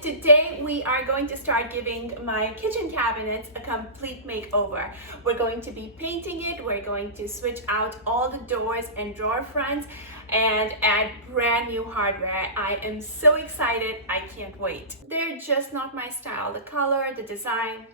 Today we are going to start giving my kitchen cabinets a complete makeover. We're going to be painting it, we're going to switch out all the doors and drawer fronts and add brand new hardware. I am so excited, I can't wait. They're just not my style. The color, the design,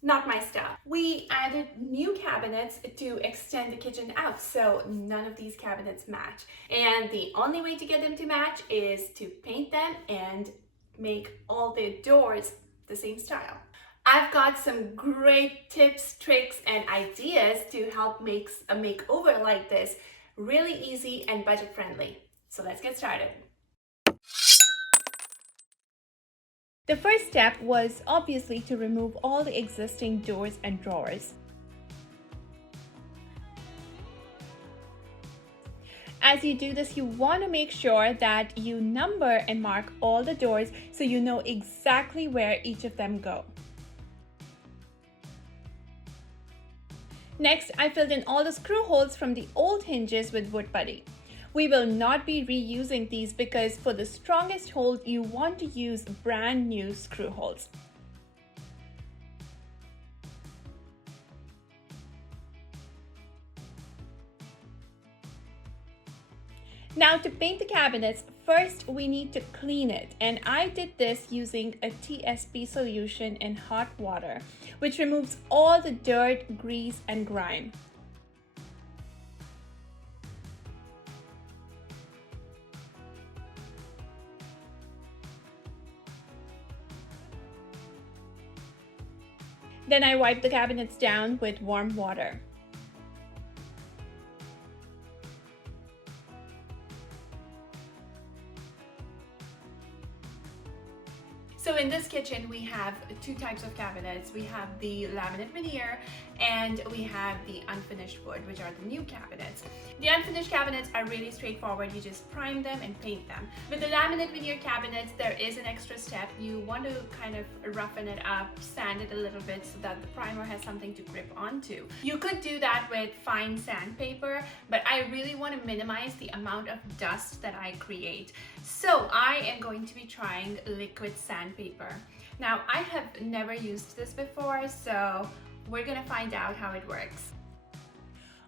not my style. We added new cabinets to extend the kitchen out, so none of these cabinets match. And the only way to get them to match is to paint them and make all the doors the same style. I've got some great tips, tricks, and ideas to help make a makeover like this really easy and budget friendly. So let's get started. The first step was obviously to remove all the existing doors and drawers. As you do this, you want to make sure that you number and mark all the doors so you know exactly where each of them go. Next, I filled in all the screw holes from the old hinges with wood putty. We will not be reusing these because for the strongest hold, you want to use brand new screw holes. Now to paint the cabinets, first we need to clean it, and I did this using a TSP solution in hot water, which removes all the dirt, grease, and grime. Then I wipe the cabinets down with warm water. So in this kitchen, we have two types of cabinets. We have the laminate veneer and we have the unfinished wood, which are the new cabinets. The unfinished cabinets are really straightforward. You just prime them and paint them. With the laminate veneer cabinets, there is an extra step. You want to kind of roughen it up, sand it a little bit so that the primer has something to grip onto. You could do that with fine sandpaper, but I really want to minimize the amount of dust that I create. So I am going to be trying liquid sandpaper. Now, I have never used this before, so we're gonna find out how it works.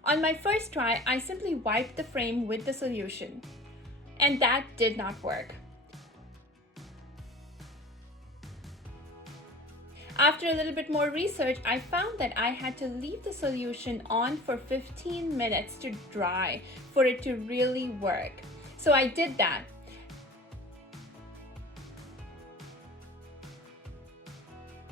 On my first try, I simply wiped the frame with the solution, and that did not work. After a little bit more research, I found that I had to leave the solution on for 15 minutes to dry for it to really work. So I did that.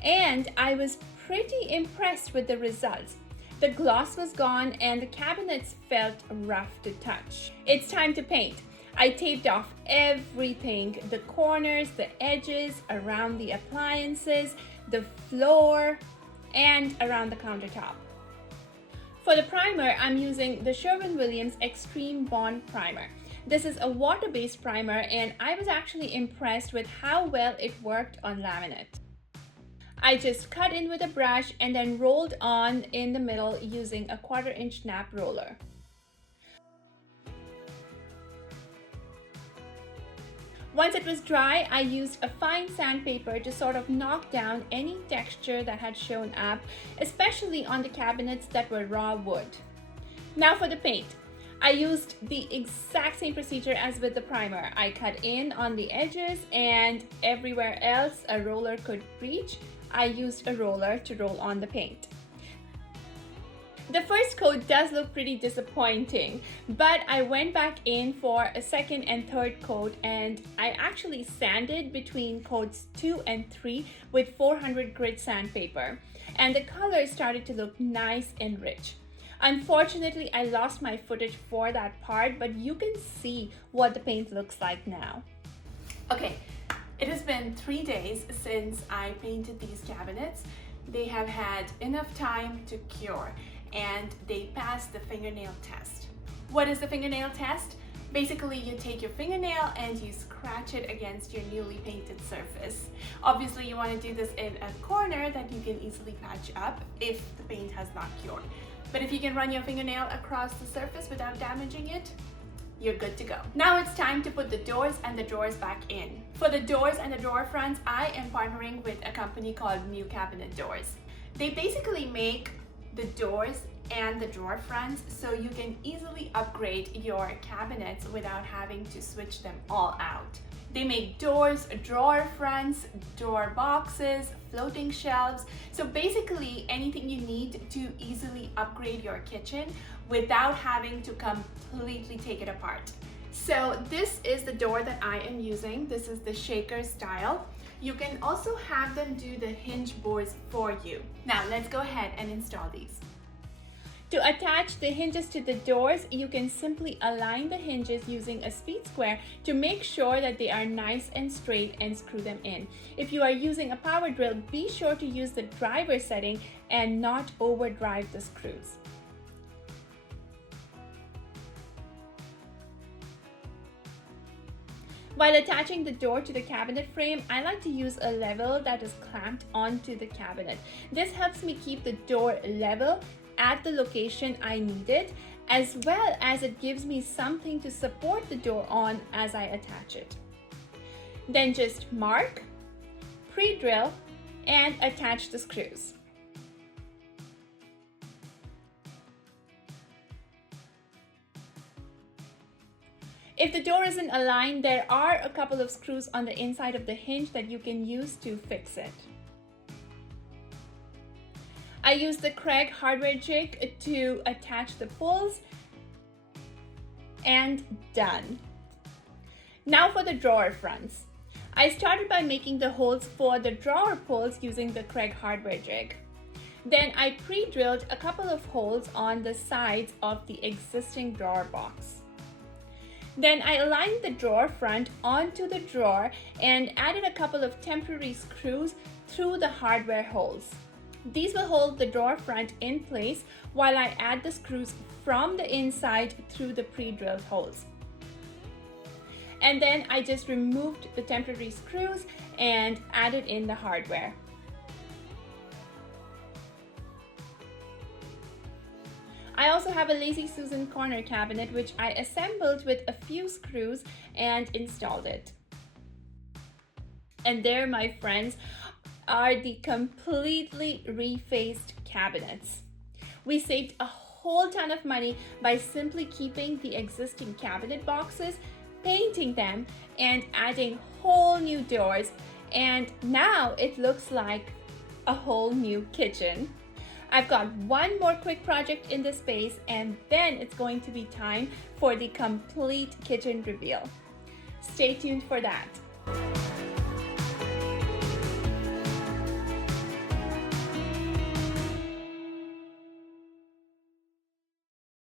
And I was pretty impressed with the results. The gloss was gone and the cabinets felt rough to touch. It's time to paint. I taped off everything, the corners, the edges, around the appliances, the floor, and around the countertop. For the primer, I'm using the Sherwin-Williams ExtremeBond Primer. This is a water-based primer and I was actually impressed with how well it worked on laminate. I just cut in with a brush and then rolled on in the middle using a 1/4-inch nap roller. Once it was dry, I used a fine sandpaper to sort of knock down any texture that had shown up, especially on the cabinets that were raw wood. Now for the paint. I used the exact same procedure as with the primer. I cut in on the edges and everywhere else a roller could reach, I used a roller to roll on the paint. The first coat does look pretty disappointing, but I went back in for a second and third coat and I actually sanded between coats 2 and 3 with 400 grit sandpaper, and the color started to look nice and rich. Unfortunately, I lost my footage for that part, but you can see what the paint looks like now. Okay. It has been 3 days since I painted these cabinets. They have had enough time to cure and they passed the fingernail test. What is the fingernail test? Basically, you take your fingernail and you scratch it against your newly painted surface. Obviously, you want to do this in a corner that you can easily patch up if the paint has not cured. But if you can run your fingernail across the surface without damaging it, you're good to go. Now it's time to put the doors and the drawers back in. For the doors and the drawer fronts, I am partnering with a company called New Cabinet Doors. They basically make the doors and the drawer fronts so you can easily upgrade your cabinets without having to switch them all out. They make doors, drawer fronts, drawer boxes, floating shelves. So basically anything you need to easily upgrade your kitchen without having to completely take it apart. So this is the door that I am using. This is the shaker style. You can also have them do the hinge boards for you. Now let's go ahead and install these. To attach the hinges to the doors, you can simply align the hinges using a speed square to make sure that they are nice and straight and screw them in. If you are using a power drill, be sure to use the driver setting and not overdrive the screws. While attaching the door to the cabinet frame, I like to use a level that is clamped onto the cabinet. This helps me keep the door level at the location I need it, as well as it gives me something to support the door on as I attach it. Then just mark, pre-drill, and attach the screws. If the door isn't aligned, there are a couple of screws on the inside of the hinge that you can use to fix it. I use the Craig hardware jig to attach the pulls, and done. Now for the drawer fronts. I started by making the holes for the drawer pulls using the Craig hardware jig. Then I pre-drilled a couple of holes on the sides of the existing drawer box. Then I aligned the drawer front onto the drawer and added a couple of temporary screws through the hardware holes. These will hold the drawer front in place while I add the screws from the inside through the pre-drilled holes. And then I just removed the temporary screws and added in the hardware. I also have a Lazy Susan corner cabinet which I assembled with a few screws and installed it. And there, my friends, are the completely refaced cabinets. We saved a whole ton of money by simply keeping the existing cabinet boxes, painting them, and adding whole new doors, and now it looks like a whole new kitchen. I've got one more quick project in this space, and then it's going to be time for the complete kitchen reveal. Stay tuned for that.